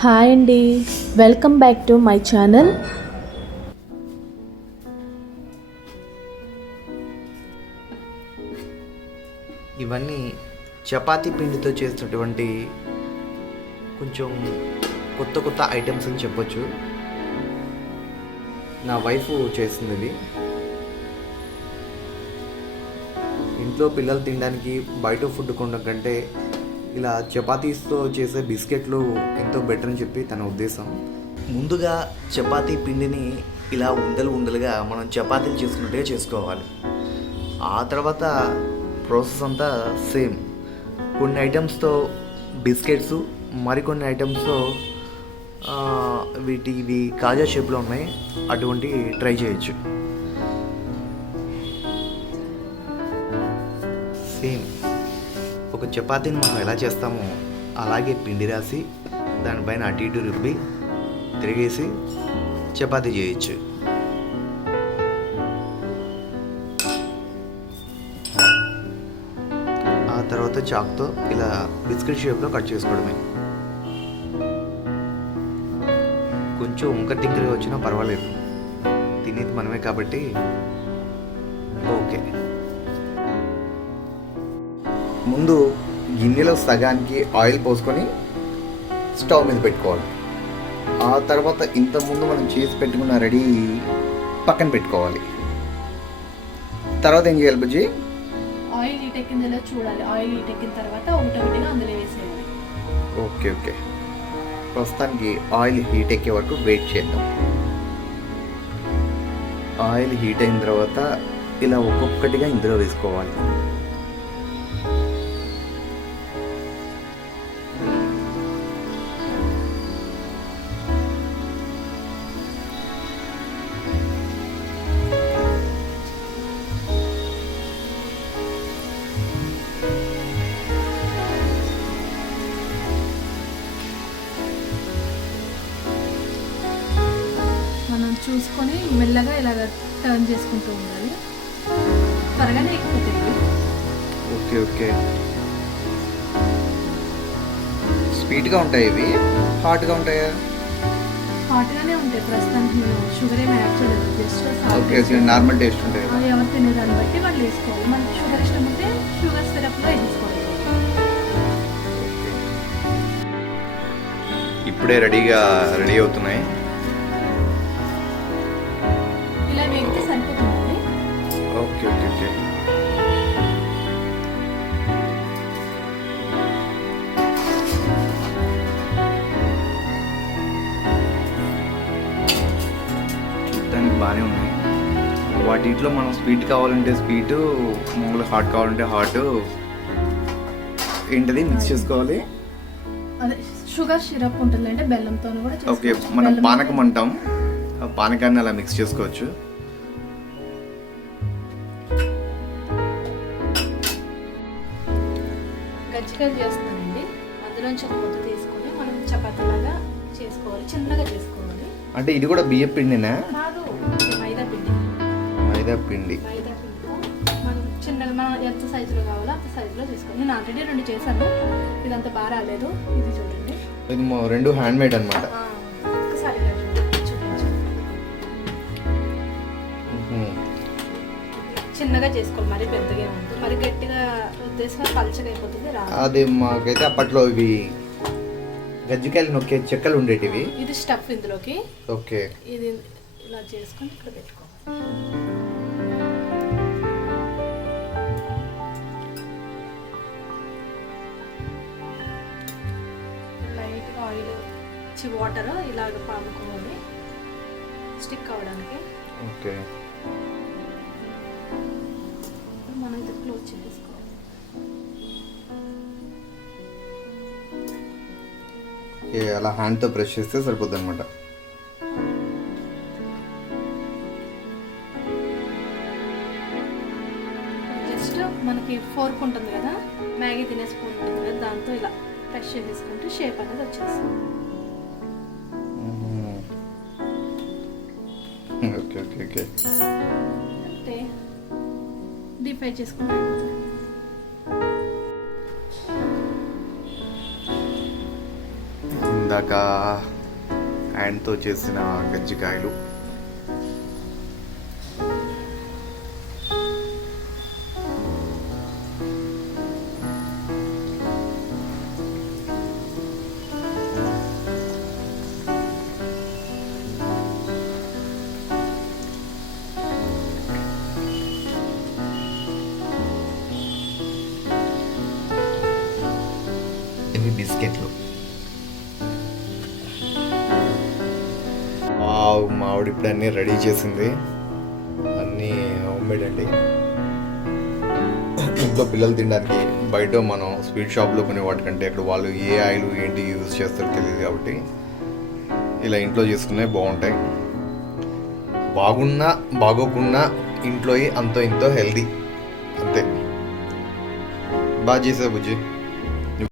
Hi అండి, welcome back to my channel. ఇవన్నీ చపాతీ పిండితో చేసినటువంటి కొంచెం కొత్త కొత్త ఐటమ్స్ అని చెప్పొచ్చు. నా వైఫ్ చేసింది ఇది. ఇంట్లో పిల్లలు తినడానికి బయట ఫుడ్ కొనడం కంటే ఇలా చపాతీస్తో చేసే బిస్కెట్లు ఎంతో బెటర్ అని చెప్పి తన ఉద్దేశం. ముందుగా చపాతీ పిండిని ఇలా ఉండలుగా మనం చపాతీలు చేసుకున్నట్టుగా చేసుకోవాలి. ఆ తర్వాత ప్రాసెస్ అంతా సేమ్. కొన్ని ఐటమ్స్తో బిస్కెట్స్, మరికొన్ని ఐటమ్స్తో ఇవి కాజా షేప్లో ఉన్నాయి, అటువంటి ట్రై చేయొచ్చు. సేమ్ ఒక చపాతీని మనం ఎలా చేస్తామో అలాగే పిండి రాసి దానిపైన అటు ఇటు రుబ్బి తిరిగేసి చపాతీ చేయొచ్చు. ఆ తర్వాత చాక్తో ఇలా బిస్కెట్ షేప్లో కట్ చేసుకోవడమే. కొంచెం వంకర టింకరగా వచ్చినా పర్వాలేదు, తినేది మనమే కాబట్టి ఓకే. ముందు గిన్నెలో సగానికి ఆయిల్ పోసుకొని స్టవ్ మీద పెట్టుకోవాలి. ఆ తర్వాత ఇంతకుముందు మనం చేసి పెట్టుకున్న రెడీ పక్కన పెట్టుకోవాలి. తర్వాత ఏం చేయాలి బుజ్జి? ఆయిల్ హీట్ ఎక్కిందో చూడాలి. ఆయిల్ హీట్ ఎక్కిన తర్వాత ఒకటొకటిగా అందులో వేసేయాలి. ఓకే. ప్రస్తుతానికి ఆయిల్ హీట్ ఎక్కే వరకు వెయిట్ చేద్దాం. ఆయిల్ హీట్ అయిన తర్వాత ఇలా ఒక్కొక్కటిగా ఇందులో వేసుకోవాలి. మనం చూసుకొని మెల్లగా ఇలా టర్న్ చేసుకుంటూ ఉండాలి. త్వరగానే ఎక్కుతుంది. ఓకే. స్వీట్గా ఉంటాయి ఇవి, హాట్గా ఉంటాయా? హాట్గానే ఉంటాయి. ప్రస్తుతానికి నేను షుగర్ ఏమి యాడ్ చేయలేదు, జస్ట్ ఓకే. నార్మల్ టేస్ట్ ఉంటాయి. ఎవరు తినేదాన్ని బట్టి వాళ్ళు వేసుకోవాలి. మనకి షుగర్ ఇష్టం ఉంటే షుగర్ సిరప్లో వేసుకోవాలి. ఇప్పుడే రెడీ అవుతున్నాయి. ఇలా వేగితే సరిపోతుంది. ఓకే. చూడటానికి బాగానే ఉన్నాయి. వాటిలో మనం స్వీట్ కావాలంటే స్వీటు, మామూలుగా హాట్ కావాలంటే హాట్, ఏంటది మిక్స్ చేసుకోవాలి. అదే షుగర్ సిరప్ ఉంటుంది అంటే బెల్లంతో కూడా. ఓకే, మనం పానకం అంటాం, ఆ పానకాన్ని అలా మిక్స్ చేసుకోవచ్చు. గజ్జికాయలు చేస్తానండి. అందులోంచి ఒక ముద్ద తీసుకొని మనం చపాతీలాగా చేసుకోవాలి, చిన్నగా చేసుకోవాలి. అంటే ఇది కూడా బియ్యం పిండినా? కాదు, మైదా పిండి. మైదా పిండితో మనం చిన్నగా మనం ఎంత సైజులో కావాలో అంత సైజులో చేసుకోవాలి. నేను ఆల్రెడీ 2 చేశాను, ఇదంతా బాగా రాలేదు. ఇది చూడండి, ఇది 2 హ్యాండ్ మేడ్ అనమాట. ఒకసారి చూపించు. చిన్నగా చేసుకోవాలి, మరి పెద్దగా ఉంటుంది. మరి గట్టిగా ఉద్దేశంగా పలచగా అయిపోతుంది. అది మాకైతే అప్పట్లో ఇవి గజ్జికాయలు నొక్కే చెక్కలు ఉండేటివి. ఇది స్టఫ్ ఇందులోకి. ఓకే, ఇది ఇలా చేసుకొని ఇక్కడ పెట్టుకోవాలి. లైట్గా ఆయిల్ వాటర్ ఇలాగ పాముకోవాలి స్టిక్ అవ్వడానికి. ఓకే, మనం ఇది క్లోజ్ చేసుకోవాలి. అలా హ్యాండ్తో బ్రష్ చేస్తే సరిపోద్ది అనమాట. జస్ట్ మనకి ఫోర్క్ ఉంటుంది కదా, మ్యాగీ తినే స్పూన్ ఉంటుంది కదా, దాంతో ఇలా ప్రెష్ చేసేసుకుంటే షేప్ అనేది వచ్చేస్తుంది. ఓకే. అంటే డీప్ ఫ్రై చేసుకుంటే ఇందాక హ్యాండ్తో చేసిన గజ్జికాయలు. ఇవి బిస్కెట్లు. మా ఆవిడ ఇప్పుడు అన్నీ రెడీ చేసింది, అన్నీ హోమ్మేడ్ అండి. ఇంట్లో పిల్లలు తినడానికి బయట మనం స్వీట్ షాప్లో కొనే వాటికంటే అక్కడ వాళ్ళు ఏ ఆయిల్ ఏంటి యూజ్ చేస్తారో తెలియదు కాబట్టి ఇలా ఇంట్లో చేసుకునే బాగుంటాయి. బాగున్నా బాగోకున్నా ఇంట్లో అంతో ఇంతో హెల్దీ అంతే. బాగా చేసా బుజ్జి.